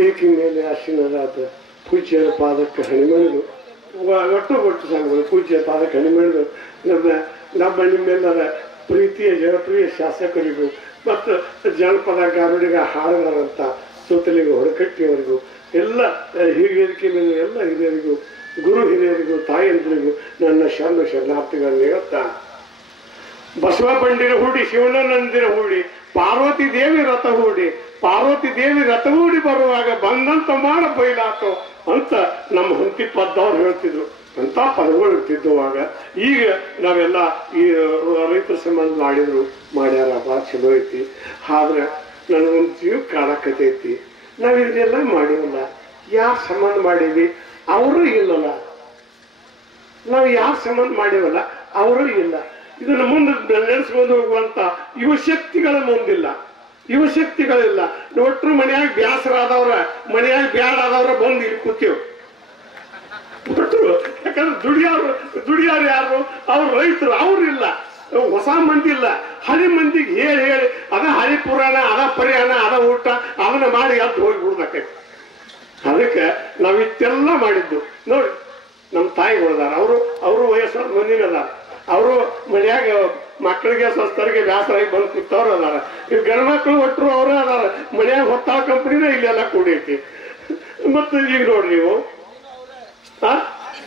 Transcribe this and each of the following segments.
ಪ್ರೀತಿ ಮೇಲೆ ಅಶ್ವಿನರಾದ ಪೂಜ್ಯರ ಪಾದಕ್ಕೆ ಹಣಿಮಣಿದು ಒಟ್ಟು ಒಟ್ಟು ಸಾಗುವುದು ಪೂಜ್ಯ ಪಾದಕ್ಕೆ ಹಣಿಮಣಿದು ನಮ್ಮ ನಮ್ಮ ನಿಮ್ಮೆಲ್ಲರ ಪ್ರೀತಿಯ, ಜನಪ್ರಿಯ ಶಾಸಕರಿಗೂ ಮತ್ತು ಜನಪದ ಗಾರುಡಿಗ ಹಾಡುಗಾರಂತ ಸುತ್ತಲಿಗೂ ಹೊಡಕಟ್ಟಿಯವರಿಗೂ ಎಲ್ಲ ಹಿರಿಯರಿಕೆ ಮೇಲೆ ಎಲ್ಲ ಹಿರಿಯರಿಗೂ, ಗುರು ಹಿರಿಯರಿಗೂ, ತಾಯಂದ್ರಿಗೂ ನನ್ನ ಶರಣ ಶರಣಾರ್ಥಿಗಳನ್ನು ಹೇಳುತ್ತಾ. ಬಸವ ಬಂಡಿರ ಹೂಡಿ ಶಿವನಂದಿನ ಹೂಡಿ, ಪಾರ್ವತಿ ದೇವಿ ರಥ ಹೂಡಿ ಪಾರ್ವತಿ ದೇವಿ ರಥಗೂಡಿ ಬರುವಾಗ ಬಂದಂತ ಮಾಡ ಬೈಲಾತು ಅಂತ ನಮ್ಮ ಹಂತಿ ಪದ್ದವ್ರು ಹೇಳ್ತಿದ್ರು. ಅಂತ ಪದಗಳು ಇರ್ತಿದ್ದುವಾಗ ಈಗ ನಾವೆಲ್ಲ ಈ ರೈತರ ಸಂಬಂಧ ಮಾಡಿದ್ರು, ಮಾಡ್ಯಾರ ಭಾಳ ಚಲೋ ಐತಿ. ಆದ್ರೆ ನನಗೊಂದು ಜೀವ ಕಾಣಕತೈತಿ ನಾವು ಇದನ್ನೆಲ್ಲ ಮಾಡಿವಲ್ಲ. ಯಾರ ಸಂಬಂಧ ಮಾಡೀವಿ ಅವರು ಇಲ್ಲಲ್ಲ. ನಾವು ಯಾರ ಸಂಬಂಧ ಮಾಡಿವಲ್ಲ? ಅವರು ಇಲ್ಲ. ಇದನ್ನು ಮುಂದೆ ನಡೆಸ್ಕೊಂಡು ಹೋಗುವಂತ ಯುವಶಕ್ತಿಗಳ ಮುಂದಿಲ್ಲ. ಯುವಶಕ್ತಿಗಳಿಲ್ಲ ಒಟ್ಟರು ಮನೆಯಾಗ ಬ್ಯಾಸರಾದವ್ರ, ಮನೆಯಾಗ ಬ್ಯಾಡಾದವ್ರ ಬಂದು ಇಲ್ಲಿ ಕೂತೀವ್ ಒಟ್ಟರು ಯಾಕಂದ್ರೆ ದುಡಿಯೋರು ದುಡಿಯೋರು ಯಾರು? ಅವ್ರು ರೈತರು ಅವ್ರಿಲ್ಲ ಹೊಸ ಮಂದಿ ಇಲ್ಲ. ಹಳಿ ಮಂದಿಗೆ ಹೇಳಿ ಹೇಳಿ, ಅದ ಹಳಿ ಪುರಾಣ, ಅದ ಪರಿಹಾರ, ಅದ ಊಟ, ಅದನ್ನ ಮಾಡಿ ಅದು ಹೋಗಿ ಬಿಡ್ಬೇಕೈತಿ ಅದಕ್ಕೆ ನಾವು ಇಷ್ಟೆಲ್ಲ ಮಾಡಿದ್ದು. ನೋಡಿ ನಮ್ಮ ತಾಯಿ ತಾಯಿಗಳದಾರ ಅವರು ಅವರು ವಯಸ್ಸಾದ ಮಂದಿನ ಅದಾರ. ಅವರು ಮನ್ಯಾಗ ಮಕ್ಕಳಿಗೆ ಸ್ವಸ್ಥರಿಗೆ ಬ್ಯಾಸರಾಗಿ ಬಂದು ಕೂತವ್ರು ಅದಾರ. ಇವ್ ಗಂಡ ಮಕ್ಕಳು ಒಟ್ಟರು ಅವರು ಅದಾರ. ಮನ್ಯಾಗ ಹೊತ್ತಾವ ಕಂಪ್ನಿನ ಇಲ್ಲೆಲ್ಲ ಕೂಡೈತಿ. ಮತ್ತು ಈಗ ನೋಡ್ರಿ ನೀವು.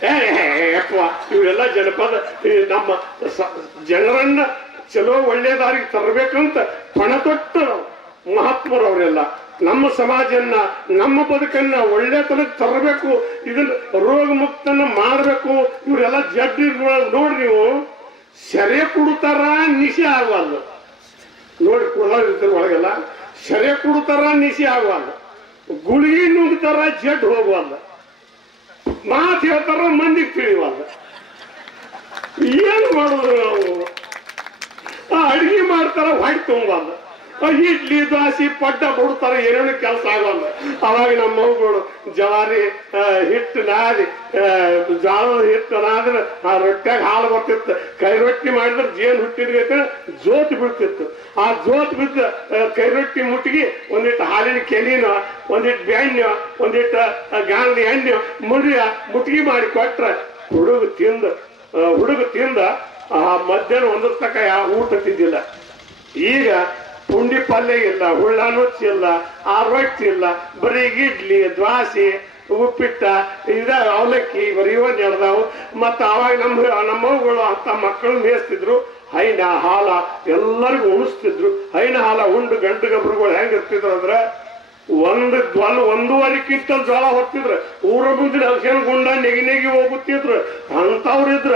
ಏ, ಯಪ್ಪ ಇವೆಲ್ಲ ಜನಪದ ನಮ್ಮ ಜನರನ್ನ ಚಲೋ ಒಳ್ಳೆ ದಾರಿಗೆ ತರಬೇಕಂತ ಪಣ ತೊಟ್ಟು ಮಹಾತ್ಮರವರೆಲ್ಲ. ನಮ್ಮ ಸಮಾಜನ್ನ ನಮ್ಮ ಬದುಕನ್ನ ಒಳ್ಳೆತನಕ್ಕೆ ತರಬೇಕು ಇದನ್ನ ರೋಗ ಮುಕ್ತನ ಮಾಡಬೇಕು. ಇವರೆಲ್ಲ ಜಡ್ಡಿ ನೋಡ್ರಿ ನೀವು. ಸೆರೆ ಕುಡ್ತಾರ ನಿಶೆ ಆಗವಲ್ಲ ನೋಡಿ ಕುಡಿದ್ರೆ ಒಳಗೆಲ್ಲ. ಸೆರೆ ಕುಡ್ತಾರ ನಿಶೆ ಆಗವಲ್ಲ ಗುಳಿಗೆ ನುಗ್ತಾರ ಜಡ್ ಹೋಗವಲ್ಲ ಮಾತು ಹೇಳ್ತಾರ ಮಂದಿಗೆ ತಿಳಿವಲ್ಲ ಏನು ಮಾಡೋದು ನಾವು? ಆ ಅಡಿಗೆ ಮಾಡ್ತಾರ ಹೊಟ್ಟೆ ತುಂಬಲ್ಲ ಇಡ್ಲಿ ದಾಸಿ ಪಡ್ಡ ಬಿಡ್ತಾರ ಏನೇನು ಕೆಲಸ ಆಗಲ್ಲ ಅವಾಗ ನಮ್ಮ ಮಗುಗಳು ಜವಾರಿ ಹಿಟ್ಟು ನಾದಿ ಹಿಟ್ಟು ನಾದ್ರೆ ಆ ರೊಟ್ಟಾಗ ಹಾಲು ಬರ್ತಿತ್ತು. ಕೈ ರೊಟ್ಟಿ ಮಾಡಿದ್ರೆ ಜೇನು ಹುಟ್ಟಿದ್ರೆ ಜೋತ್ ಬಿಡ್ತಿತ್ತು ಆ ಜೋತ್ ಬಿದ್ದ ಕೈ ರೊಟ್ಟಿ ಮುಟ್ಟಿಗೆ ಒಂದಿಟ್ಟು ಹಾಲಿನ ಕೆಲಿನ ಒಂದಿಟ್ಟು ಬ್ಯಾಣ್ಯ ಒಂದಿಟ್ಟು ಗಾಣದ ಎಣ್ಣೆ ಮುರಿಯ, ಮುಟ್ಗಿ ಮಾಡಿ ಕೊಟ್ರೆ ಹುಡುಗ ತಿಂದ ಹುಡುಗ ತಿಂದ, ಆ, ಮಧ್ಯಾಹ್ನ ಒಂದ್ರ ತಕ ಯಾವ ಊಟ ತಿದ್ದಿಲ್ಲ ಈಗ ಪುಂಡಿ ಪಲ್ಯ ಇಲ್ಲ ಹುಳ್ಳ ನುಚ್ಚಿಲ್ಲ ಆ ರೊಟ್ಟಿ ಇಲ್ಲ, ಬರೀ ಇಡ್ಲಿ, ದ್ವಾಸೆ ಉಪ್ಪಿಟ್ಟ ಇದ ಅವಲಕ್ಕಿ ಬರೆಯುವ ನಡೆದವು ಮತ್ತು ಅವಾಗ ನಮ್ಮ ನಮ್ಮವುಗಳು ಅಂತ ಮಕ್ಕಳು ಮೇಯಿಸ್ತಿದ್ರು. ಹೈನ ಹಾಲ ಎಲ್ಲರಿಗೂ ಉಣಿಸ್ತಿದ್ರು. ಹೈನ ಹಾಲ ಉಂಡು ಗಂಟು ಗಬ್ರುಗಳು ಹೆಂಗೆ ಇರ್ತಿದ್ರು ಅಂದ್ರೆ, ಒಂದು ಜ್ವಾಲ ಒಂದೂವರೆ ಕ್ವಿಂಟಲ್ ಜೋಳ ಹೊತ್ತಿದ್ರು. ಊರ ಮುಂದಿನ ಹಸಿನ ಗುಂಡ ನೆಗಿ ನೆಗಿ ಹೋಗುತ್ತಿದ್ರು ಅಂತವ್ರು ಇದ್ರ.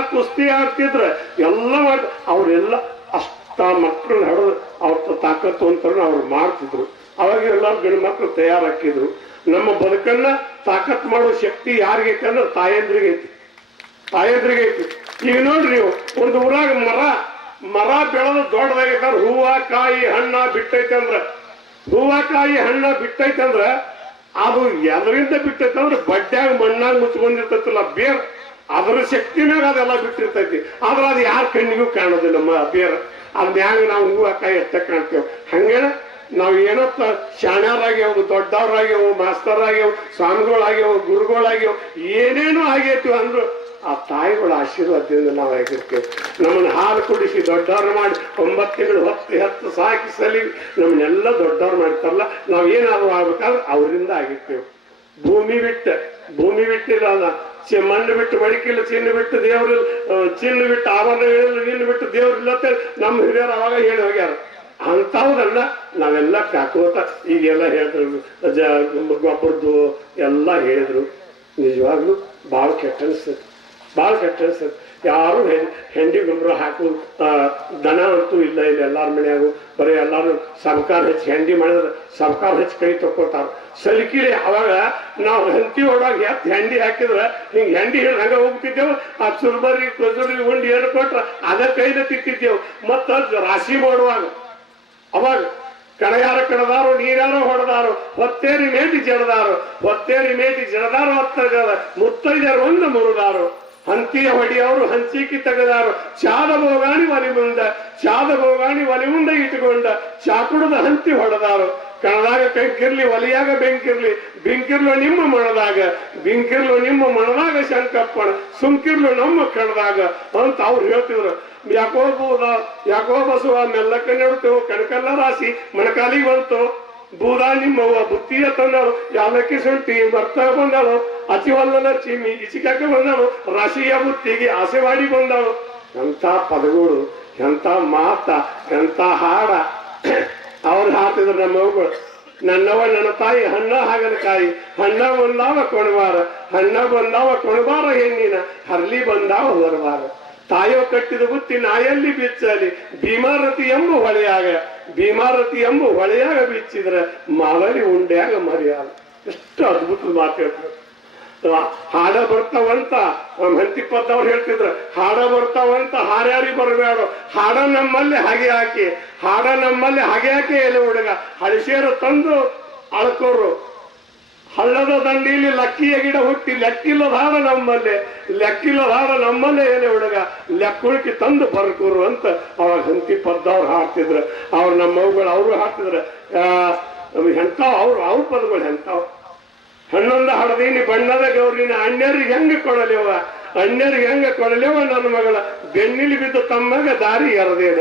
ಕುಸ್ತಿ ಆಗ್ತಿದ್ರು ಎಲ್ಲ ಅವ್ರೆಲ್ಲ ಅಷ್ಟ ಮಕ್ಕಳನ್ನ ಹಿಡಿದು ಅವ್ರ ತಾಕತ್ತು ಅಂತ ಅವ್ರು ಮಾಡ್ತಿದ್ರು. ಅವಾಗ ಎಲ್ಲರೂ ಗಂಡು ಮಕ್ಕಳು ತಯಾರಾಕಿದ್ರು. ನಮ್ಮ ಬದುಕನ್ನ ತಾಕತ್ ಮಾಡೋ ಶಕ್ತಿ ಯಾರಿಗೈತೆ ಅಂದ್ರೆ ತಾಯಂದ್ರಿಗೆ ಐತಿ. ತಾಯಂದ್ರಿಗೆ ಐತಿ. ಈಗ ನೋಡ್ರಿ ನೀವು ಒಂದು ಊರಾಗ ಮರ ಮರ ಬೆಳೆದು ದೊಡ್ಡದಾಗೈತೆ ಹೂವ, ಕಾಯಿ, ಹಣ್ಣ ಬಿಟ್ಟೈತೆ ಅಂದ್ರ, ಹೂವ, ಕಾಯಿ, ಹಣ್ಣ ಬಿಟ್ಟೈತೆ ಅಂದ್ರ, ಅದು ಎದರಿಂದ ಬಿಟ್ಟೈತೆ ಅಂದ್ರೆ ಬಡ್ಡ್ಯಾಗ ಮಣ್ಣಾಗ ಮುಚ್ಕೊಂಡಿರ್ತೈತಲ್ಲ ಬೇರ್, ಅದರ ಶಕ್ತಿನಾಗ ಅದೆಲ್ಲ ಬಿಟ್ಟಿರ್ತೈತಿ. ಆದ್ರೆ ಅದು ಯಾರ ಕಣ್ಣಿಗೂ ಕಾಣೋದಿಲ್ಲ ನಮ್ಮ ಬೇರ್. ಅದ್ ಮ್ಯಾಗ ನಾವು ಹೂವ, ಕಾಯಿ, ಎತ್ತ ಕಾಣ್ತೇವೆ. ಹಂಗೇನ ನಾವು ಏನೋ ಶಾಣ್ಯರಾಗ್ಯವು ದೊಡ್ಡವ್ರಾಗ್ಯಾವ, ಮಾಸ್ತರಾಗ್ಯವು, ಸ್ವಾಮಿಗಳಾಗ್ಯವು, ಗುರುಗಳಾಗ್ಯಾವ, ಏನೇನೋ ಆಗೈತಿ ಅಂದ್ರು ಆ ತಾಯಿಗಳ ಆಶೀರ್ವಾದದಿಂದ ನಾವು ಆಗಿರ್ತೇವೆ ನಮ್ಮನ್ನ ಹಾಲು ಕುಡಿಸಿ ದೊಡ್ಡವ್ರು ಮಾಡಿ ಒಂಬತ್ತು ತಿಂಗಳು ಹತ್ತು ಹತ್ತು ಸಾಕಿ ಸಲಿ ನಮ್ಮನ್ನೆಲ್ಲ ದೊಡ್ಡವ್ರು ಮಾಡ್ತಾರಲ್ಲ, ನಾವು ಏನಾದ್ರು ಆಗ್ಬೇಕಾದ್ರೆ ಅವರಿಂದ ಆಗಿರ್ತೇವೆ. ಭೂಮಿ ಬಿಟ್ಟ, ಭೂಮಿ ಬಿಟ್ಟಿರಲ್ಲ ಚಿ- ಮಣ್ಣು ಬಿಟ್ಟು ಬಡಕಿಲ್ಲ ಚಿನ್ನ ಬಿಟ್ಟು ದೇವ್ರಿಲ್ಲ ಚಿನ್ನ ಬಿಟ್ಟು ಹೇಳಿಲ್ಲ ನಿನ್ನ ಬಿಟ್ಟು ದೇವ್ರಿಲ್ಲ ನಮ್ಮ ಹಿರಿಯರು ಅವಾಗ ಹೇಳಿ ಹೋಗ್ಯಾರ. ಅಂಥವ್ರನ್ನ ನಾವೆಲ್ಲ ಕಾಕೋತ ಈಗೆಲ್ಲ ಹೇಳಿದ್ರು ಜ ಗೊಬ್ಬರದ್ದು ಎಲ್ಲ ಹೇಳಿದ್ರು. ನಿಜವಾಗ್ಲೂ ಭಾಳ ಕೆಟ್ಟ ಅನಿಸ್ತದೆ ಭಾಳ ಕೆಟ್ಟ ಯಾರು ಹೆಂಡಿ ಗೊಬ್ಬರ ಹಾಕು ದನ ಅಂತೂ ಇಲ್ಲ ಇಲ್ಲ ಎಲ್ಲಾರ ಮನೆಯಾಗು. ಬರೀ ಎಲ್ಲಾರು ಸರ್ಕಾರ ಹೆಚ್ಚು ಹೆಂಡಿ ಮಾಡಿದ್ರೆ ಸರ್ಕಾರ ಹೆಚ್ಚು ಕೈ ತಕ್ಕೋತಾರ. ಸಲಿಕಿರಿ ಅವಾಗ ನಾವು ಹಂತಿ ಒಳಗ ಎತ್ತ ಹೆಂಡಿ ಹಾಕಿದ್ರೆ ಹಿಂಗ್ ಹೆಂಡಿ ಹೇಳಿ ಹಂಗ ಹೋಗ್ತಿದ್ದೆವು. ಆ ಚುರ್ಬರಿ ಉಂಡಿ ಏನು ಕೊಟ್ರ ಅದ ಕೈನ ತಿಕ್ಕಿದ್ದೇವು ಮತ್ತ ರಾಶಿ ಮಾಡುವಾಗ ಅವಾಗ ಕಣಯಾರ ಕಡದಾರು ನೀರಾರು ಹೊಡೆದಾರು, ಹೊತ್ತೇರಿ ಮೇಟಿ ಜಡದಾರು, ಹೊತ್ತೇರಿ ಮೇಟಿ ಜಡದಾರು ಹತ್ತ ಮುತ್ತೈದರು ಒಂದು ಮುರುದಾರು. ಹಂತಿಯ ಹೊಡಿಯವರು ಹಂಚಿಕಿ ತೆಗೆದಾರು. ಚಾದ ಬೋಗಾಣಿ ಒಲಿ ಮುಂದ, ಚಾದ ಬೋಗಾಣಿ ಒಲಿ ಮುಂದೆ ಇಟ್ಟುಕೊಂಡ ಚಾಕುಡದ ಹಂತಿ ಹೊಡೆದಾರು. ಕಣದಾಗ ಬೆಂಕಿರ್ಲಿ, ಒಲಿಯಾಗ ಬೆಂಕಿರ್ಲಿ, ಬೆಂಕಿರ್ಲು ನಿಮ್ಮ ಮಣದಾಗ, ಬೆಂಕಿರ್ಲು ನಿಮ್ಮ ಮಣದಾಗ ಶಂಕಪ್ಪಣ ಸುಮ್ಕಿರ್ಲು ನಮ್ಮ ಕಣದಾಗ ಅಂತ ಅವ್ರು ಹೇಳ್ತಿದ್ರು. ಯಾಕೋ ಬೂದ ಯಾಕೋ ಬಸವ ಮೆಲ್ಲಕ್ಕ ನೋಡ್ತೇವೆ ಕಣಕಲ್ಲ ರಾಶಿ ಮೊಣಕಾಲಿಗೆ ಬಂತು. ಬೂದ ನಿಮ್ಮವ್ವ ಬುತ್ತಿಯ ತಂದಳು ಯಾಲಕ್ಕಿ ಸುಂಟಿ ಬರ್ತ ಬಂದಳು ಅಚಿವಲ್ಲನ ಚಿಮ್ಮಿ ಇಚಿಕಕ್ಕೆ ಬಂದಳು ರಾಶಿಯ ಬುತ್ತಿಗೆ ಆಸೆ ಮಾಡಿ ಬಂದಳು ಎಂತ ಪದಗಳು ಎಂತ ಮಾತ ಎಂತ ಹಾಡ. ಅವ್ರು ಹಾಕಿದ್ರು ನಮ್ಮ ಮಗಳು ನನ್ನವ ನನ್ನ ತಾಯಿ, ಹಣ್ಣ ಹಾಗಲಕಾಯಿ ಹಣ್ಣ ಬಂದಾವ ಕೊಣಬಾರ ಹಣ್ಣ ಬಂದಾವ ಕೊಣಬಾರ ಹೆಣ್ಣಿನ, ಹರ್ಲಿ ಬಂದಾವ ಹೊರಬಾರ. ತಾಯೋ ಕಟ್ಟಿದ ಬುತ್ತಿ ನಾಯಲ್ಲಿ ಬಿಚ್ಚಲಿ. ಭೀಮಾರತಿ ಎಂಬ ಹೊಳೆಯಾಗ, ಭೀಮಾರತಿ ಎಂಬ ಹೊಳೆಯಾಗ ಬಿಚ್ಚಿದ್ರೆ ಮಾಲರಿ ಉಂಡ್ಯಾಗ ಮರ್ಯಾದ ಎಷ್ಟು ಅದ್ಭುತ ಮಾತು ಹೇಳ್ತಾರೆ ಹಾಡ ಬರ್ತಾವಂತ, ನಮ್ಮ ಹಂತಿಪ್ಪತ್ತವ್ರು ಹೇಳ್ತಿದ್ರು, ಹಾಡ ಬರ್ತಾವಂತ ಹಾರ್ಯಾರಿ ಬರಬೇಡ. ಹಾಡ ನಮ್ಮಲ್ಲಿ ಹಾಗೆ ಹಾಕಿ, ಹಾಡ ನಮ್ಮಲ್ಲಿ ಹಾಗೆ ಹಾಕಿ ಎಲೆ ಹುಡುಗ ಹಳಸೇರು ತಂದು ಅಳ್ಕೋರು. ಹಳ್ಳದ ದಂಡಿಲಿ ಲಕ್ಕಿಯ ಗಿಡ ಹುಟ್ಟಿ ಲೆಕ್ಕಿಲ್ಲದಾವ ನಮ್ಮಲ್ಲೇ ನಮ್ಮಲ್ಲಿ ಲೆಕ್ಕಿಲ್ಲ ಹಾಡ ನಮ್ಮಲ್ಲೇ ಏನೇ ಹುಡುಗ, ಲೆಕ್ಕುಳಿಕೆ ತಂದು ಬರ್ಕೂರು ಅಂತ ಅವಾಗ ಹಂತಿ ಪದ್ದವ್ರು ಹಾಡ್ತಿದ್ರು. ಅವ್ರು ನಮ್ಮ ಮಗುಗಳು ಅವರು ಹಾಡ್ತಿದ್ರು. ಹೆಂತಾವ್ ಅವ್ರು, ಅವ್ರ ಪದಗಳು ಹೆಂತಾವ್ ಹಣ್ಣೊಂದು ಹಡದೀನಿ ಬಣ್ಣದ ಗೌರಿನ ಅಣ್ಣರಿಗೆ ಹೆಂಗೆ ಕೊಡಲಿವ? ಅಣ್ಣರಿಗೆ ಹೆಂಗೆ ಕೊಡಲಿವ ನನ್ನ ಮಗಳ? ಬೆನ್ನಿಲಿ ಬಿದ್ದು ತಮ್ಮಗ ದಾರಿ ಎರದೇನ.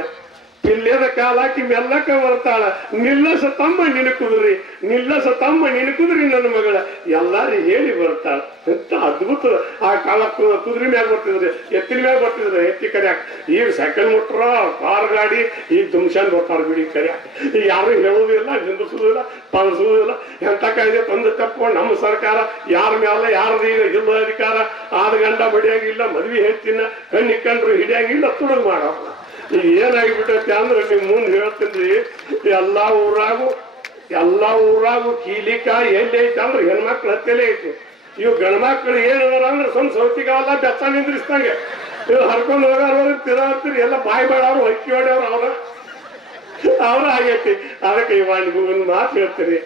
ಪಿಲ್ಯದ ಕಾಲಾಕಿ ಮೆಲ್ಲಕ ಬರ್ತಾಳ. ನಿಲ್ಲಸ ತಮ್ಮ ನಿನಕುದ್ರಿ ನಿಲ್ಲಸ ತಮ್ಮ ನಿನಕುದ್ರಿ ನನ್ನ ಮಗಳ. ಎಲ್ಲಾರು ಹೇಳಿ ಬರ್ತಾಳ. ಎಂತ ಅದ್ಭುತ. ಆ ಕಾಲ ಕುದುರೆ ಮ್ಯಾಗ ಬರ್ತಿದ್ರಿ, ಎತ್ತಿನ ಮ್ಯಾಗ ಬರ್ತಿದ್ರಿ ಎತ್ತಿ ಕರಿಯಾಕ. ಈಗ ಸೈಕಲ್ ಮುಟ್ರ, ಕಾರ್ ಗಾಡಿ, ಈಗ ದುಮ್ಶಾನ್ ಬರ್ತಾರ ಬಿಡಿ ಕರ್ಯಾಕ. ಈಗ ಯಾರು ಹೇಳುವುದಿಲ್ಲ ನಿಂದಿಸುವುದಿಲ್ಲ ಪಾಲಿಸುವುದಿಲ್ಲ ಎಂತ ಕಾಯ್ದೆ ತಂದು ತಪ್ಪ. ನಮ್ಮ ಸರ್ಕಾರ ಯಾರ ಮ್ಯಾಲ ಯಾರ್ದು ಈಗ ಇಲ್ಲ ಅಧಿಕಾರ. ಆದ ಗಂಡ ಬಡಿಯಾಗಿಲ್ಲ, ಮದ್ವಿ ಹೆಚ್ಚಿನ ಕಣ್ಣಿಕ್ಕಂಡ್ರು ಹಿಡಿಯಾಗಿಲ್ಲ ತುಡುಗ್ ಮಾಡೋ ಈಗ ಅಂದ್ರೆ ನಿಮ್ ಮುಂದೆ ಹೇಳ್ತೀನಿ, ಎಲ್ಲಾ ಊರಾಗು ಎಲ್ಲಾ ಊರಾಗು ಕೀಲಿಕಾಯಿ ಎಲ್ಲಿ ಐತೆ ಅಂದ್ರೆ ಹೆಣ್ಮಕ್ಳು ಹತ್ತಲೇ ಐತಿ. ಇವು ಗಂಡ್ಮಕ್ಳು ಏನ್ ಅದಾರ ಸ್ವಂತ ಸೌತಿಗಾವಲ್ಲ ಬೆತ್ತ ನಿಂದ್ರಿಸ್ದಂಗೆ. ಇವ್ ಹರ್ಕೊಂಡು ಹೋಗೋರು ಹೋಗಿ ತಿರಾಡ್ತೀರಿ ಎಲ್ಲ ಬಾಯಿ ಬೇಡವ್ರು ಹೊಕ್ಕಿ ಹೊಡ್ಯವ್ರು ಅವ್ರ. ಅವ್ರ ಆಗೈತಿ. ಅದಕ್ಕೆ ಇವಾಗ ಒಂದು ಮಾತು ಹೇಳ್ತೀನಿ.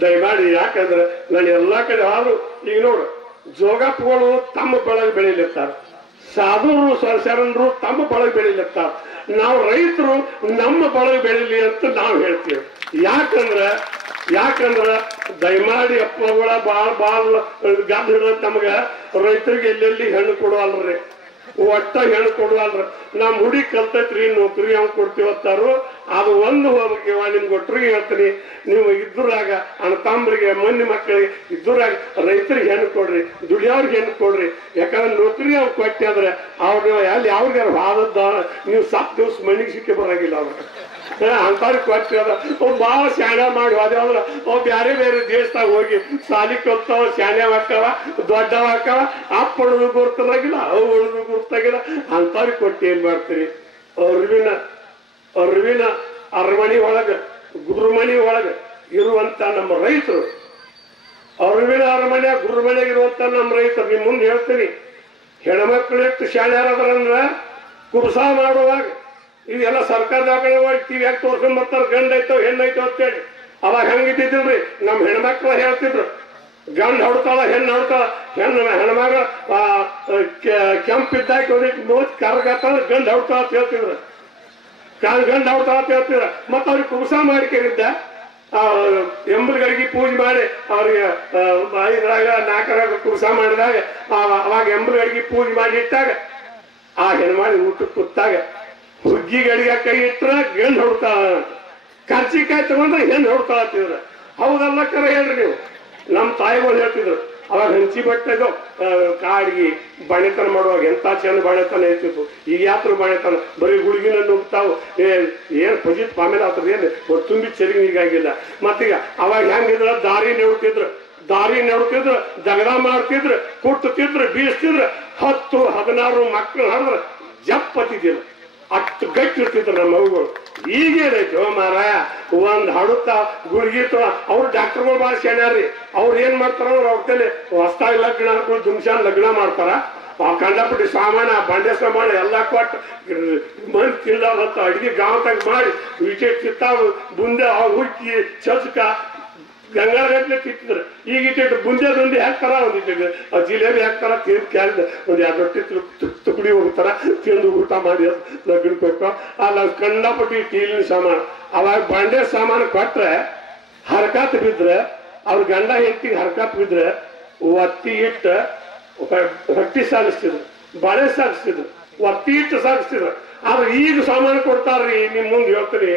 ದಯಮಾಡಿ ಯಾಕಂದ್ರೆ ನಾನು ಎಲ್ಲಾ ಕಡೆ ಆದ್ರು, ಈಗ ನೋಡು, ಜೋಗಪ್ಪಗಳು ತಮ್ಮ ಬಳಗ ಬೆಳಿಲಿರ್ತಾರ. ಸಾಧುರು ಶರಣರು ತಮ್ಮ ಬಳಗ ಬೆಳಿಲಿರ್ತಾರ. ನಾವು ರೈತರು ನಮ್ಮ ಬಳಗ ಬೆಳಿಲಿ ಅಂತ ನಾವು ಹೇಳ್ತೀವಿ. ಯಾಕಂದ್ರ ಯಾಕಂದ್ರ ದಯಮಾಡಿ ಅಪ್ಪಗಳ ಬಾಳ ಬಾಳ ಗದ್ದ ನಮಗ ರೈತರಿಗೆ ಎಲ್ಲೆಲ್ಲಿ ಹೆಣ್ಣು ಕೊಡುವಲ್ರಿ ಒಟ್ಟ ಹೆಣ್ಣು ನಮ್ಮ ನಮ್ ಹುಡಿ ಕಲ್ತೈತ್ರಿ ನೌಕರಿ ಅವ್ನು ಕೊಡ್ತೀವತ್ತಾರು ಅದು ಒಂದು ಹೋಗ್ಬೇಕು. ನಿಮ್ಗೆ ಒಟ್ಟರಿಗೆ ಹೇಳ್ತೀನಿ, ನೀವು ಇದ್ರಾಗ, ಅಣ್ಣತಮ್ಮರಿಗೆ ಮಂದಿ ಮಕ್ಕಳಿಗೆ ಇದ್ರಾಗ ರೈತರಿಗೆ ಹೆಣ್ಣು ಕೊಡ್ರಿ ದುಡಿಯೋರ್ಗೆ ಹೆಣ್ಣು ಕೊಡ್ರಿ. ಯಾಕಂದ್ರೆ ನೌಕರಿ ಅವ್ರು ಕೊಟ್ಟೆ ಅಂದ್ರೆ, ಅವ್ರು ಅಲ್ಲಿ ಯಾವ್ರಿಗಾರ ಆದದ್ದ, ನೀವು ಸಾಕು ದಿವ್ಸ ಮಣ್ಣಿಗೆ ಸಿಕ್ಕಿ ಬರಂಗಿಲ್ಲ ಅವ್ರಿಗೆ ಅಂತವ್ರಿಗೆ ಕೊಟ್ಟು ಅದ ಅವ್ ಭಾಳ ಶಾಣೆ ಮಾಡಿ ಅಂದ್ರೆ ಅವ್ ಬ್ಯಾರೆ ಬೇರೆ ದೇಶದಾಗ ಹೋಗಿ ಸಾಲಿ ಕಲ್ತಾವ ಶಾಣೆ ಹಾಕವ ದೊಡ್ಡವ ಹಾಕವ ಅಪ್ಪ ಉಳಿದು ಗುರ್ತಾಗಿಲ್ಲ ಅವು ಉಳಿದು ಗುರ್ತಾಗಿಲ್ಲ. ಕೊಟ್ಟು ಏನ್ ಮಾಡ್ತೀರಿ? ಅರ್ವಿನ ಅರ್ವಿನ ಅರಮಣಿ ಒಳಗ ಗುರುಮಣಿ ಒಳಗ ಇರುವಂತ ನಮ್ಮ ರೈತರು. ಅರವಿನ ಅರಮನೆ ಗುರುಮನೆಗೆ ಇರುವಂತ ನಮ್ಮ ರೈತರು. ನಿಮ್ ಮುಂದೆ ಹೇಳ್ತೀನಿ, ಹೆಣ್ಮಕ್ಳು ಎಷ್ಟು ಶಾಣ್ಯಾರದ್ರಂದ್ರ ಕುಬ್ಸ ಮಾಡುವಾಗ ದಾಖಲೆ ಹೋಗಿ ಟಿವಿ ಯಾಕೆ ತೋರ್ಸ್ಕೊಂಡ್ ಬರ್ತಾರ. ಗಂಡ ಐತೋ ಹೆಣ್ಣೈತೋ ಅಂತೇಳಿ. ಅವಾಗ ಹೆಂಗಿದ್ದಿದ್ರಿ ನಮ್ಮ ಹೆಣ್ಮಕ್ಳು ಹೇಳ್ತಿದ್ರು. ಗಂಡ ಹೊಡ್ತಾಳ, ಹೆಣ್ಣು ಹೊಡ್ತಾಳ. ಹೆಣ್ಣು, ಹೆಣ್ಮಗ ಕೆಂಪಿದ್ದಾಗ ಒಂದಿಟ್ಟು ಮೂವತ್ತು ಕರ್ಗತ್ತಾಳ ಗಂಡ ಹೊಡ್ತಾಳ ಅಂತ ಹೇಳ್ತಿದ್ರು. ಕಾಲ್ ಗಂಡ ಹೊಡ್ತಾಳ ಅಂತ ಹೇಳ್ತಿದ್ರ. ಮತ್ತ ಅವ್ರಿಗೆ ಕುಸ ಮಾಡ್ಕೊಂಡಿದ್ದ ಎಂಬಲ್ಗಳಿಗೆ ಪೂಜೆ ಮಾಡಿ ಅವ್ರಿಗೆ ಐದರಾಗ ನಾಲ್ಕರಾಗ ಕುಸ ಮಾಡಿದಾಗ ಅವಾಗ ಎಂಬಲ್ಗಳಿಗೆ ಪೂಜೆ ಮಾಡಿ ಇಟ್ಟಾಗ, ಆ ಹೆಣ್ಮಾಡಿ ಊಟಕ್ಕೆ ಕೂತಾಗ ಹುಗ್ಗಿ ಗಡಿಗೆ ಕೈ ಇಟ್ರ ಗಂಡು ಹೊಡ್ತಾಳ ಕರ್ಚಿಕಾಯಿ ತಗೊಂಡ್ರೆ ಹೆಣ್ಣು ಹೊಡ್ತಾಳ ಅಂತಿದ್ರ ಹೌದಲ್ಲ ಕರೆ ಹೇಳ್ರಿ ನೀವು? ನಮ್ಮ ತಾಯಿಗಳು ಹೇಳ್ತಿದ್ರು, ಅವಾಗ ಹಂಚಿ ಬಟ್ಟೆದು ಕಾಡಿಗೆ ಬಾಳೆತನ ಮಾಡುವಾಗ ಎಂತ ಚೆಂದ ಬಾಳೆತನ ಇರ್ತಿತ್ತು ಈಗ ಯಾತ್ರ ಬಾಳೆತನ ಬರೀ ಗುಳಿಗಿನ ನುಗ್ತಾವು. ಏನ್ ಪಜಿತ್ ಆಮೇಲೆ ಆತದ ಏನ್? ತುಂಬಿ ಚರಿಗೆ ಈಗಾಗಿಲ್ಲ ಮತ್ತೀಗ ಅವಾಗ ಹೆಂಗಿದ್ರ? ದಾರಿ ನೆಡ್ತಿದ್ರು ದಾರಿ ನೆಡ್ತಿದ್ರು ಜಗದ ಮಾಡ್ತಿದ್ರು ಕುಟ್ಟುತ್ತಿದ್ರು ಬೀಸ್ತಿದ್ರು ಹತ್ತು ಹದಿನಾರು ಮಕ್ಕಳು ಹಾಡಿದ್ರೆ ಜಪ್ಪತ್ತಿದ್ದಿಲ್ಲ ಅಷ್ಟು ಗಟ್ಟಿ ನಮ್ಮ ಅವುಗಳು ಈಗೇನೈತೆ ಮಾರ ಮಾರಾಯ ಒಂದ್ ಹಡುತ್ತ ಗುಳ್ಗಿತ್ತು ಅವ್ರು ಡಾಕ್ಟರ್ಗಳು ಭಾಳ ಶಾಣ್ಯಾರ್ರಿ ಅವ್ರು ಏನ್ ಮಾಡ್ತಾರ ಅವ್ರು ಕೈಲಿ ಹೊಸ್ತಾಗಿ ಲಗ್ನ ಹಾಕೊಂಡು ಜುಮ್ಶಾನ್ ಲಗ್ನ ಮಾಡ್ತಾರ. ಕಂಡಪಟ್ಟಿ ಸಾಮಾನ, ಬಂಡೆ ಸಾಮಾನ ಎಲ್ಲ ಕೊಟ್ಟು ಮನ್ ಅಂತ ಅಡಿಗೆ ಗಾಂವ್ ಮಾಡಿ ವಿಕೆಟ್ ಚಿತ್ತ ಅವ್ರು ಹುಕ್ಕಿ ಚಚ್ಕ ಗಂಗಾಳ ರೇಟ್ಲೆ ತಿಂತಿದ್ರು ಈಗ ಇಟ್ಟಿಟ್ಟು ಬುಂದೆ ಹಾಕ್ತಾರ ಒಂದು ಇಟ್ಟಿಟ್ಟು ಆ ಜಿಲೇಬಿ ಹಾಕ್ತಾರ ತಿಂದು ಕ್ಯಾಲ್ದ ಒಂದು ಎರಡು ರೊಟ್ಟಿ ತುಕಡಿ ಹೋಗ್ತಾರ ತಿಂದು ಊಟ ಮಾಡಿ ಹೋಗ್ತಾವ ಅಲ್ಲ ಕಂಡಪಟ್ಟಿ ಟೀಲಿನ ಸಾಮಾನು. ಅವಾಗ ಬಾಂಡೆ ಸಾಮಾನು ಕೊಟ್ರೆ ಹರಕಾತ್ ಬಿದ್ರೆ, ಅವ್ರ ಗಂಡ ಹೆಂಡತಿಗೆ ಹರಕಾತ್ ಬಿದ್ರೆ ಒತ್ತಿ ಇಟ್ಟು ಹೊಟ್ಟಿ ಸಾಗಿಸ್ತಿದ್ರು. ಬಳೆ ಸಾಗಿಸ್ತಿದ್ರು. ಒತ್ತಿ ಇಟ್ಟು ಸಾಗಿಸ್ತಿದ್ರು. ಆದ್ರೆ ಈಗ ಸಾಮಾನು ಕೊಡ್ತಾರ್ರಿ, ನಿಮ್ ಮುಂದೆ ಹೇಳ್ತೀನಿ.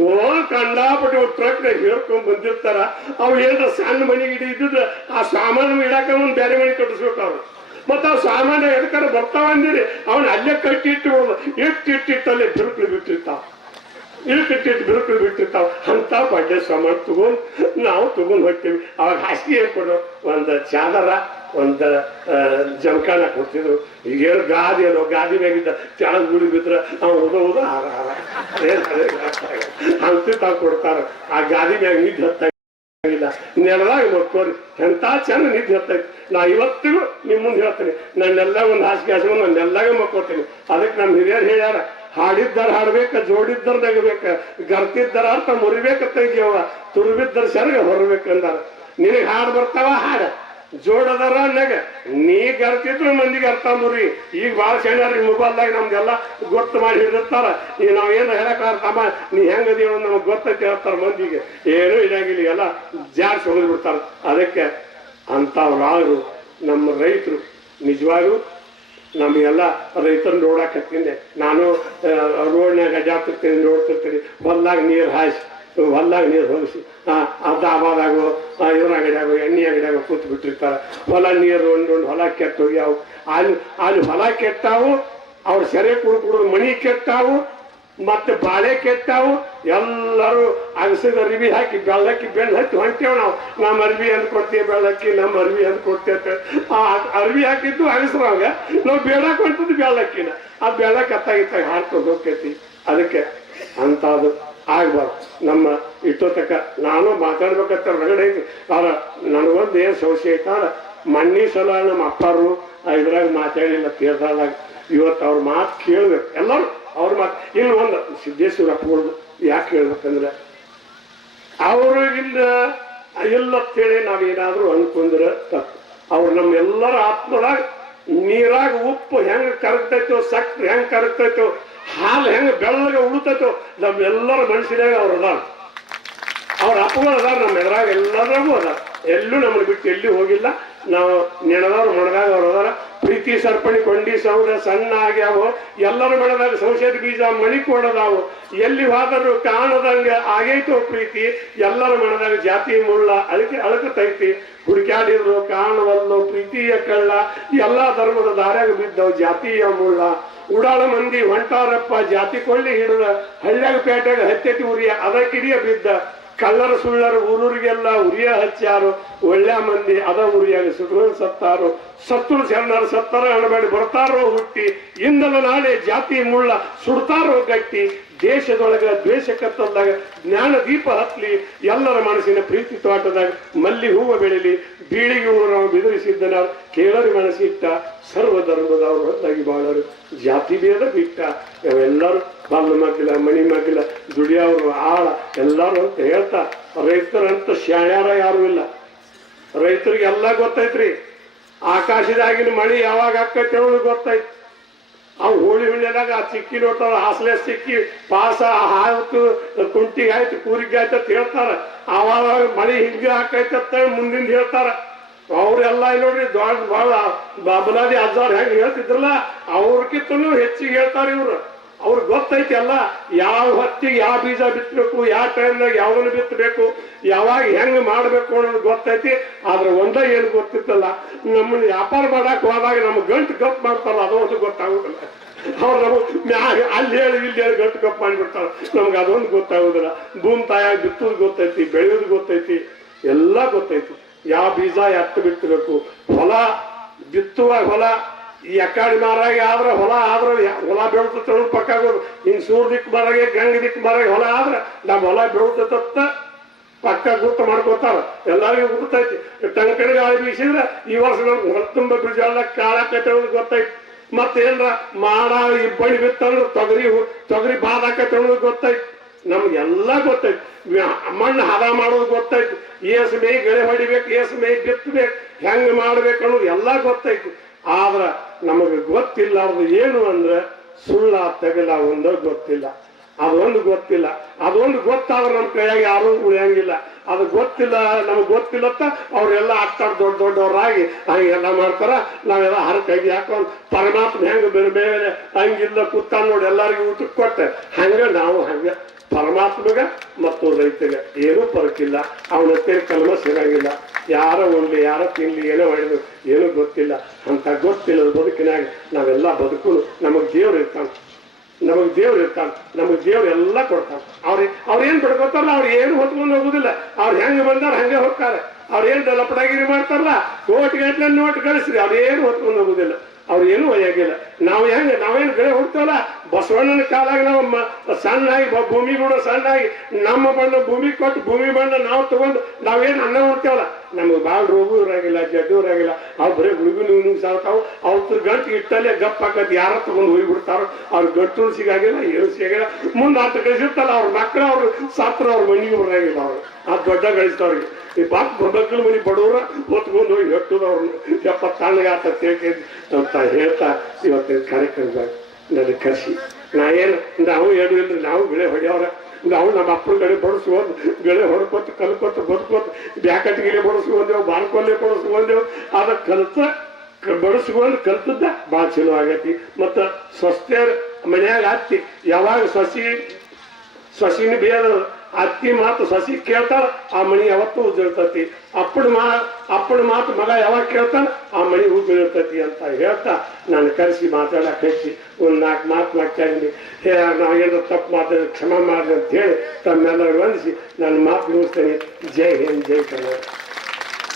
ಓ ಕಂಡಾಪಟ್ಟಿ ಒಂದು ಟ್ರಕ್ ಹೇಳ್ಕೊಂಡ್ ಬಂದಿರ್ತಾರ. ಅವ್ ಏನ್ರ ಸಣ್ಣ ಮನೆಗೆ ಇಡಿ ಇದ್ದಿದ್ರೆ ಆ ಸಾಮಾನು ಇಡಾಕ ಒಂದು ಬೇರೆ ಮನೆ ಕಟ್ಟಿಸ್ಬೇಕು ಅವ್ರು. ಮತ್ತ ಆ ಸಾಮಾನು ಎದಕಾರ ಬರ್ತಾವ ಅಂದಿರಿ, ಅವನ್ ಅಲ್ಲೇ ಕಟ್ಟಿ ಇಟ್ಟು ಇಟ್ಟು ಇಟ್ಟಿಟ್ಟಲ್ಲೇ ಬಿರುಕಲು ಬಿಟ್ಟಿರ್ತಾವ. ಇಳ್ಕಿಟ್ಟಿಟ್ಟು ಬಿರುಕಲು ಬಿಟ್ಟಿರ್ತಾವ. ಅಂತ ಬಡ್ಡೆ ಸಾಮಾನು ತಗೊಂಡ್ ನಾವು ತಗೊಂಡ್ ಹೋಗ್ತೀವಿ. ಅವಾಗ ಹಾಸಿಗೆ ಏನ್ ಕೊಡು ಒಂದ್ ಚಾದರ. ಒಂದ್ ಜಮಖಾನ ಕೊಡ್ತಿದ್ರು. ಈಗ ಗಾದಿ ಅನ್ನೋ ಗಾದಿ ಮ್ಯಾಗಿದ್ದ ಚಾಳ ಗುಡಿ ಬಿದ್ರ ಅವ್ನು ಉದ ಉದ ಹಾರ ಹಾರ ಅಂತ ಕೊಡ್ತಾರ. ಆ ಗಾದಿ ಮ್ಯಾಗ ನಿದ್ದೆ ಹತ್ತಾಗಿಲ್ಲ. ನೆಲದಾಗ ಮಕ್ಕೋರಿ ಎಂತ ಚಂದ ನಿದ್ದೆ ಹತ್ತೈತಿ. ನಾ ಇವತ್ತಿಗೂ ನಿಮ್ಮ ಮುಂದೆ ಹೇಳ್ತೀನಿ. ನನ್ನೆಲ್ಲ ಒಂದು ಹಾಸಿಗೆ ಹಾಸಿಗೆ ನನ್ನೆಲ್ಲಾಗ ಮಕ್ಕೋತೀನಿ ಅದಕ್ಕೆ ನಮ್ಮ ಹಿರಿಯರು ಹೇಳ್ಯಾರ, ಹಾಡಿದ್ದರ ಹಾಡ್ಬೇಕ, ಜೋಡಿದ್ದಾರ ನಗಬೇಕ, ಗರ್ತಿದ್ದರ ಅಂತ ಮುರಿಬೇಕ ತೆಗಿಯವ ತುರುಬಿದ್ದರ ಶರ್ಗ ಹೊರಬೇಕಂದಾರ ನಿನಗೆ ಹಾಡು ಬರ್ತಾವ, ಹಾಡ. ಜೋಡದಾರ ಅನ್ನಾಗ ನೀ ಕರ್ತಿದ್ರು ಮಂದಿಗೆ ಅರ್ಥ ಮುರಿ ಈಗ ಭಾಳ ಸಣ್ಣ ಮೊಬೈಲ್ದಾಗ ನಮ್ಗೆಲ್ಲ ಗೊತ್ತು ಮಾಡಿ ಹಿಡಿದಿರ್ತಾರ. ನೀ ನಾವ್ ಏನು ಹೇಳಕ್ ತಮ್ಮ. ನೀ ಹೆಂಗದೀವ ನಮಗೆ ಗೊತ್ತೈತಿ ಹೇಳ್ತಾರ ಮಂದಿಗೆ. ಏನೂ ಇದಾಗಿಲ್ಲ, ಎಲ್ಲ ಜಾಸ್ತಿ ಹೋಗಿ ಬಿಡ್ತಾರ ಅದಕ್ಕೆ ಅಂಥವ್ರಾದ್ರು ನಮ್ಮ ರೈತರು, ನಿಜವಾಗ್ಲೂ ನಮಗೆಲ್ಲ ರೈತರು ನೋಡಕ್ ಹತ್ತೀನಿ ನಾನು ರೋಡ್ನಾಗ ಅಡ್ಡಾಡ್ತಿರ್ತೀನಿ ನೋಡ್ತಿರ್ತೀನಿ. ಹೊಲ್ದಾಗ ನೀರು ಹಾಯಿಸಿ. ಹೊಲ್ದಾಗ ನೀರು ಹೋಗಿಸಿ, ಆ ದಾಬಾದಾಗೋ ಇವನ ಗಿಡಾಗು, ಎಣ್ಣೆಯ ಗಿಡಾಗು ಕೂತು ಬಿಟ್ಟಿರ್ತಾರೆ. ಹೊಲ ನೀರು ಒಂದು ಹೊಲ ಕೆತ್ತೋಗಿ ಅವು ಅಲ್ಲಿ ಅಲ್ಲಿ ಹೊಲ ಕೆಟ್ಟಾವು ಅವ್ರ ಸೆರೆ ಕುಡು ಕುಡಿದು ಮಣಿ ಕೆತ್ತಾವು, ಮತ್ತೆ ಬಾಳೆ ಕೆತ್ತಾವು. ಎಲ್ಲರೂ ಅಗಸದ ಅರಿವಿ ಹಾಕಿ, ಬೆಳ್ಳಕ್ಕಿ ಬೆಳ್ಳ ಹಚ್ಚಿ ಹೊಂಟೇವು ನಾವು. ನಮ್ಮ ಅರ್ವಿ ಅಂದ್ ಕೊಡ್ತೀವಿ ಬೆಳ್ಳಕ್ಕಿ, ನಮ್ಮ ಅರ್ವಿ ಅಂದ್ ಕೊಡ್ತೇವೆ ಆ, ಅರ್ವಿ ಹಾಕಿದ್ದು ಅಗಸ್ರವಾಗ ನಾವು ಬೇಡ ಹೊಂಟದ್ದು ಬೆಳ್ಳಕ್ಕಿನ. ಆ ಬೆಳ್ಳಕ್ಕೆ ಅತ್ತಾಗಿತ್ತಾಗ ಹಾಡ್ಕೊಂಡು ಹೋಗ್ತೈತಿ. ಅದಕ್ಕೆ ಅಂಥದ್ದು. ಆಗ್ಬಾರ್ದು ನಮ್ಮ ಇಟ್ಟೋತಕ್ಕ ನಾನು ಮಾತಾಡ್ಬೇಕಂತ ಹೊರಗಡೆ ಐತಿ ಆದ್ರೆ ನನಗೊಂದು ಏನು ಸಮಸ್ಯೆ ಐತಾರ ಮಣ್ಣಿ ಸಲ ನಮ್ಮ ಅಪ್ಪಾರು ಇದ್ರಾಗ ಮಾತಾಡಿಲ್ಲ ತೀರ್ಥದಾಗ. ಇವತ್ತು ಅವ್ರ ಮಾತು ಕೇಳ್ಬೇಕು. ಎಲ್ಲರೂ ಅವ್ರ ಮಾತು. ಇಲ್ಲಿ ಒಂದು ಸಿದ್ದೇಶ್ವರ ಅಪ್ಪಗಳ್ದು ಯಾಕೆ ಹೇಳ್ಬೇಕಂದ್ರೆ ಇಲ್ಲ ಇಲ್ಲತ್ತೇಳಿ ಏನಾದರೂ ಅನ್ಕೊಂಡ್ರೆ ತಪ್ಪು. ಅವ್ರು ನಮ್ಮೆಲ್ಲರ ಆತ್ಮದಾಗ ನೀರಾಗ ಉಪ್ಪು ಹೆಂಗೆ ಕರಗ್ತೈತೋ ಸಕ್ಕರೆ ಹೆಂಗೆ ಕರಗ್ತೈತೋ ಹಾಲು ಹೆಂಗೆ ಬೆಳ್ಳಗೆ ಉಳುತೈತೋ ನಮ್ಮೆಲ್ಲರ ಮನಸ್ಸಿನಾಗ ಅವ್ರು ಅದಾರ. ಅವ್ರ ಅಪ್ಪಗಳು ಅದಾರ, ನಮ್ಮ ಎದುರಾಗ ಎಲ್ಲದ್ರಾಗೂ ಅದ ಎಲ್ಲೂ ನಮ್ಮನ್ನು ಬಿಟ್ಟು ಎಲ್ಲಿ ಹೋಗಿಲ್ಲ. ನಾವು ನೆನೆದವ್ರು ಮಣದಾಗ ಅವ್ರು ಅದಾರ. ಪ್ರೀತಿ ಸರ್ಪಣಿ, ಕೊಂಡಿ, ಸೌರ, ಸಣ್ಣ ಆಗ್ಯಾವು, ಎಲ್ಲರ ಬೆಳೆದಾಗ ಸಂಶಯದ ಬೀಜ ಮಣಿ ಕೊಡದಾವು ಎಲ್ಲಿ ಹೋದರೂ ಕಾಣದಂಗ ಆಗೈತೋ ಪ್ರೀತಿ, ಎಲ್ಲರ ಮನದಾಗ ಜಾತಿ, ಮುಳ್ಳ ಅಳಕೆ ಅಳಕತೈತಿ ಹುಡುಕ್ಯಾಡಿದ್ರು ಕಾಣವಲ್ಲೋ ಪ್ರೀತಿಯ ಕಳ್ಳ, ಎಲ್ಲ ಧರ್ಮದ ದಾರ್ಯಾಗ ಬಿದ್ದವು, ಜಾತಿಯ ಮುಳ್ಳ. ಉಡಾಳ ಮಂದಿ ಹೊಂಟಾರಪ್ಪ, ಜಾತಿ ಕೊಳ್ಳಿ ಹಿಡಿದ ಹಳ್ಳ್ಯಾಗ ಪೇಟೆಗೆ ಹತ್ತೆತಿ ಉರಿಯ ಅದಕ್ಕಿಡಿಯ ಬಿದ್ದ ಕಳ್ಳರ ಸುಳ್ಳರು ಊರೂರಿಗೆಲ್ಲ ಉರಿಯ ಹಚ್ಚಾರು ಒಳ್ಳೆ ಮಂದಿ ಅದ ಉರಿಯಾಗ ಸುಟ್ಟು ಸತ್ತಾರು. ಸತ್ತರು ಶರಣರು ಸತ್ತರ ಹೇಳಬೇಡಿ ಬರ್ತಾರೋ ಹುಟ್ಟಿ, ಇಂದಲ ನಾಳೆ ಜಾತಿ ಮುಳ್ಳ ಸುಡ್ತಾರೋ ಗಟ್ಟಿ, ದೇಶದೊಳಗ ದ್ವೇಷ ಕತ್ತಲ್ದಾಗ, ಜ್ಞಾನ ದೀಪ ಹತ್ಲಿ, ಎಲ್ಲರ ಮನಸ್ಸಿನ ಪ್ರೀತಿ ತೋಟದಾಗ, ಮಲ್ಲಿ ಹೂವ ಬೆಳಿಲಿ ಬೀಳಿಗೆ ನಾವು ಬೆದರಿಸಿದ್ದನ ಕೇಳರಿ ಮನಸ್ಸಿಟ್ಟ ಸರ್ವ ಧರ್ಮದವರು ಹೊತ್ತಾಗಿ ಬಾಳರು. ಜಾತಿ ಭೇದ ಬಿಟ್ಟ ನಾವೆಲ್ಲರೂ ಬಾಲ್ ಮಗ್ಗಿಲ್ಲ ಮಣಿ ಮಗ್ಗಿಲ್ಲ ದುಡಿಯವರು ಆಳ, ಎಲ್ಲರೂ ಅಂತ ಹೇಳ್ತಾ, ರೈತರಂತ ಶಾಣ್ಯಾರ ಯಾರು ಇಲ್ಲ. ರೈತರಿಗೆ ಎಲ್ಲ ಗೊತ್ತೈತ್ರಿ. ಆಕಾಶದಾಗಿನ ಮಳಿ ಯಾವಾಗ ಆಕೈತೆ ಅನ್ನೋದು ಗೊತ್ತಾಯ್ತು. ಆ ಹೋಳಿ ಹುಣ್ಣಿದಾಗ ಆ ಸಿಕ್ಕಿ ನೋಡ್ತಾರ, ಹಾಸಲೆ ಸಿಕ್ಕಿ ಪಾಸ ಹಾಯ್ತು ಕುಂಟಿಗೆ ಆಯ್ತು, ಕೂರಿಗೆ ಆಯ್ತು ಅಂತ ಹೇಳ್ತಾರ. ಆವಾಗ ಮಳಿ ಹಿಂಗೆ ಆಕೈತೆ ಅಂತ ಮುಂದಿಂದ ಹೇಳ್ತಾರ. ಅವ್ರೆಲ್ಲ ನೋಡ್ರಿ ದೊಡ್ಡ ಭಾಳ ಬಾಬಲಾದಿ ಅಜ್ಜಾರ್ ಹೆಂಗ್ ಹೇಳ್ತಿದ್ರಲ್ಲ ಅವ್ರಕ್ಕಿಂತನೂ ಹೆಚ್ಚಿಗೆ ಹೇಳ್ತಾರೆ ಇವ್ರು. ಅವ್ರಿಗೆ ಗೊತ್ತೈತಿ ಅಲ್ಲ, ಯಾವ ಹೊತ್ತಿಗೆ ಯಾವ ಬೀಜ ಬಿತ್ತಬೇಕು ಯಾವ ಟೈಮ್ನಾಗ ಯಾವನ್ನ ಬಿತ್ತಬೇಕು ಯಾವಾಗ ಹೆಂಗೆ ಮಾಡಬೇಕು ಅನ್ನೋದು ಗೊತ್ತೈತಿ, ಆದ್ರೆ ಒಂದ ಏನು ಗೊತ್ತಿತ್ತಲ್ಲ, ನಮ್ಮನ್ನ ವ್ಯಾಪಾರ ಮಾಡಕ್ ಹೋದಾಗ ನಮ್ಗೆ ಗಂಟು ಗಪ್ಪು ಮಾಡ್ತಾರಲ್ಲ, ಅದು ಒಂದು ಗೊತ್ತಾಗುದಿಲ್ಲ. ಅವ್ರು ನಮಗೆ ಮ್ಯಾಗ ಅಲ್ಲಿ ಹೇಳಿ, ಇಲ್ಲಿ ಹೇಳಿ ಗಂಟು ಗಪ್ಪು ಮಾಡಿಬಿಡ್ತಾರೆ. ನಮ್ಗೆ ಅದೊಂದು ಗೊತ್ತಾಗುದಿಲ್ಲ. ಭೂಮಿ ತಾಯಾಗಿ ಬಿತ್ತೋದು ಗೊತ್ತೈತಿ, ಬೆಳೆಯೋದು ಗೊತ್ತೈತಿ, ಎಲ್ಲ ಗೊತ್ತೈತಿ. ಯಾವ ಬೀಜ ಎತ್ತ ಬಿತ್ತಬೇಕು? ಹೊಲ, ಬಿತ್ತುವ ಹೊಲ ಈ ಅಕ್ಕಾಡಿ ಮಾರಾಗೆ ಆದ್ರೆ ಹೊಲ ಆದ್ರೆ ಹೊಲ ಪಕ್ಕ ಆಗೋದು. ಹಿಂಗ್ ಸೂರ್ ದಿಕ್ ಮಾರಾಗೆ ಗಂಗ ದಿಕ್ ಮಾರಾಗೆ ಹೊಲ ಆದ್ರೆ ನಮ್ಮ ಹೊಲ ತತ್ತ ಪಕ್ಕ ಗುರ್ತು ಮಾಡ್ಕೋತಾರ. ಎಲ್ಲರಿಗೂ ಗುರ್ತೈತಿ. ಟಂಕಣ ಗಾಳಿ ಬೀಸಿದ್ರೆ ಈ ವರ್ಷ ನಮ್ಗೆ ಹೊರತುಂಬ ಬೀಜ ಕಾಳಾಕೈತೆ ಅನ್ನೋದು ಗೊತ್ತೈತಿ. ಮತ್ತೇನ್ರ ಮಾಡ ಇಬ್ಬಳಿ ಬಿತ್ತಂದ್ರೆ ತೊಗರಿ ತೊಗರಿ ಬಾದಾಕೈತೆ ಅನ್ನೋದು ಗೊತ್ತೈತಿ. ನಮ್ಗೆಲ್ಲ ಗೊತ್ತೈತಿ. ಮಣ್ಣು ಹದ ಮಾಡೋದು ಗೊತ್ತೈತಿ. ಏಸ್ ಮೇ ಗೆಳೆ ಹೊಡಿಬೇಕು, ಏಸ್ ಮೇ ಬಿತ್ತಬೇಕು, ಹೆಂಗೆ ಮಾಡ್ಬೇಕು ಅನ್ನೋದು ಎಲ್ಲ ಗೊತ್ತೈತಿ. ಆದ್ರ ನಮಗೆ ಗೊತ್ತಿಲ್ಲ ಅವ್ರದ್ದು ಏನು ಅಂದ್ರೆ ಸುಳ್ಳ, ತೆಗಲ ಒಂದ ಗೊತ್ತಿಲ್ಲ. ಅದೊಂದು ಗೊತ್ತಿಲ್ಲ. ಅದೊಂದು ಗೊತ್ತಾದ್ರೆ ನಮ್ಮ ಕೈಯಾಗ ಯಾರು ಉಳಿಯಂಗಿಲ್ಲ. ಅದು ಗೊತ್ತಿಲ್ಲ, ನಮ್ಗೆ ಗೊತ್ತಿಲ್ಲತ್ತ ಅವರೆಲ್ಲ ಆಗ್ತಾರ ದೊಡ್ಡ ದೊಡ್ಡವರಾಗಿ ಹಂಗೆಲ್ಲ ಮಾಡ್ತಾರ. ನಾವೆಲ್ಲ ಹರ ಕೈಗೆ ಹಾಕೊಂಡು ಪರಮಾತ್ಮ ಹೆಂಗೆ ಬೇರೆ ಬೇರೆ ಹಂಗಿಲ್ಲ ಕೂತ ನೋಡಿ ಎಲ್ಲರಿಗೂ ಊಟಕ್ಕೆ ಕೊಟ್ಟೆ. ಹಂಗೆ ನಾವು ಹಂಗ ಪರಮಾತ್ಮಗ ಮತ್ತು ರೈತಗೆ ಏನೂ ಪರಕಿಲ್ಲ. ಅವನ ಹತ್ತಿರ ಕಲ್ಮಸ್ ಸಿಗಂಗಿಲ್ಲ. ಯಾರ ಉಣ್ಲಿ ಯಾರ ತಿನ್ಲಿ ಏನೋ ಮಾಡಿದ್ರು, ಏನೂ ಗೊತ್ತಿಲ್ಲ. ಅಂತ ಗೊತ್ತಿಲ್ಲದ ಬದುಕಿನಾಗ ನಾವೆಲ್ಲ ಬದುಕು ನಮಗೆ ದೇವ್ರು ಇರ್ತಾನೆ. ನಮಗೆ ದೇವ್ರು ಇರ್ತಾನೆ. ನಮಗೆ ದೇವ್ರು ಎಲ್ಲ ಕೊಡ್ತಾನೆ. ಅವ್ರ ಅವ್ರ ಏನ್ ಬಿಡ್ಕೊತಾರಲ್ಲ, ಅವ್ರು ಏನು ಹೊತ್ಕೊಂಡು ಹೋಗುದಿಲ್ಲ. ಅವ್ರು ಹೆಂಗೆ ಬಂದಾರ, ಹಂಗೆ ಹೋಗ್ತಾರೆ. ಅವ್ರು ಏನು ಲಪಡಾಗಿರಿ ಮಾಡ್ತಾರಲ್ಲ ಕೋಟಿಗಟ್ಟಲೆ ನೋಟ್ ಕಳಿಸ್ರಿ, ಅವ್ರು ಏನು ಹೊತ್ಕೊಂಡು ಹೋಗುದಿಲ್ಲ. ಅವ್ರು ಏನು ಒಯ್ಯಾಗಿಲ್ಲ. ನಾವು ಹೆಂಗೆ ನಾವೇನು ಗಳೆ ಹುಡ್ತೇವಲ್ಲ? ಬಸವಣ್ಣನ ಕಾಲಾಗ ನಾವು ಸಣ್ಣ ಸಣ್ಣಾಗಿ ಭೂಮಿ ಕೂಡ ಸಣ್ಣಾಗಿ ನಮ್ಮ ಬಣ್ಣ ಭೂಮಿ ಕೊಟ್ಟು ಭೂಮಿ ಬಣ್ಣ ನಾವು ತಗೊಂಡು ನಾವೇನು ಅನ್ನ ಉಣ್ತೇವಲ್ಲ? ನಮಗೆ ಭಾಳ ರೋಗೂ ಇರಾಗಿಲ್ಲ, ಜಡ್ಡು ಇರಾಗಿಲ್ಲ. ಬರೀ ಗುಳಿಗು ನೀವು ಸಾಕ್ತಾವು ಅವ್ರ ಗಂಟು ಇಟ್ಟಲ್ಲೇ ಗಪ್ ಹಾಕತ್ ಯಾರ ತಗೊಂಡು ಹೋಗಿ ಬಿಡ್ತಾರೋ? ಅವ್ರ ಗಟ್ಟು ಸಿಗಾಗಿಲ್ಲ ಏನು ಸಿಗಾಗಿಲ್ಲ ಮುಂದೆ ಹತ್ತು ಕಳಿಸಿರ್ತಲ್ಲ ಅವ್ರ ಮಕ್ಕಳು ಅವ್ರು ಸಾತ್ರ ಅವ್ರ ಮನೆಗೆ ಬರಾಗಿಲ್ಲ ಅವ್ರು. ಆ ದೊಡ್ಡ ಗಳಿಸ್ತವ್ರಿಗೆ. ಈ ಬಾಪ್ ಮಕ್ಕಳು ಮನೆ ಬಡವ್ರ ಹೊತ್ಕೊಂಡು ಹೋಗಿ ಹೆಟ್ಟದವ್ರನ್ನ ಎಪ್ಪತ್ತು ತಣ್ಣಗೆ ಆತ ತೇಕೆ ಅಂತ ಹೇಳ್ತಾ ಇವತ್ತಿನ ಕಾರ್ಯಕ್ರಮದಾಗ ನನಗೆ ಕರೆಸಿ. ನಾ ಏನು, ನಾವು ಏನು ಇಲ್ರಿ, ನಾವು ಬೆಳೆ ಹೊಡೆಯವ್ರ. ನಾವು ನಮ್ಮ ಅಪ್ಪನ ಕಡೆ ಬಡಿಸ್ಕೊಂಡು ಬೆಳೆ ಹೊಡ್ಕೊತ, ಕಲ್ಕೊತ, ಬದುಕೋತ ಬ್ಯಾಕಟ್ಟಿಗೆ ಬಡಿಸ್ಕೊಂಡೆವು ಬಾಲ್ಕೊಲ್ಲೆ ಬಡಿಸ್ಕೊಂಡೆವು. ಅದ ಕಲ್ತ ಬಡಿಸ್ಕೊಂಡು ಕಲ್ತದ್ದ ಭಾಳ ಚಲೋ ಆಗೈತಿ. ಮತ್ತು ಸ್ವಸ್ಥೆ ಮನ್ಯಾಗ ಹತ್ತಿ, ಯಾವಾಗ ಸಸಿ, ಸಸಿನ ಬೇದ ಅತ್ತಿ ಮಾತು ಸಸಿ ಕೇಳ್ತಾರ ಆ ಮಣಿ ಯಾವತ್ತೂ ಉಜ್ಜಿರ್ತತಿ ಅಪ್ಪನ ಮಾ ಅಪ್ಪನ ಮಾತು ಮಗ ಯಾವಾಗ ಕೇಳ್ತಾನ, ಆ ಮಣಿ ಉಜ್ಜಿರ್ತತಿ ಅಂತ ಹೇಳ್ತಾ ನಾನು ಕರೆಸಿ ಮಾತಾಡಕ್ಕೆ ಹೆಚ್ಚಿ. ಒಂದು ನಾಲ್ಕು ಮಾತು ಮಾತಾಡಿನಿ. ಹೇ ನಾವೇನೋ ತಪ್ಪು ಮಾತಾಡಿದ್ರೆ ಕ್ಷಮ ಮಾಡಿದೆ ಅಂತ ಹೇಳಿ ತಮ್ಮೆಲ್ಲರೂ ವಂದಿಸಿ ನಾನು ಮಾತು ಮುಗಿಸ್ತೇನೆ. ಜೈ ಹಿಂದ್, ಜೈ ಕರ್ನಾಟಕ.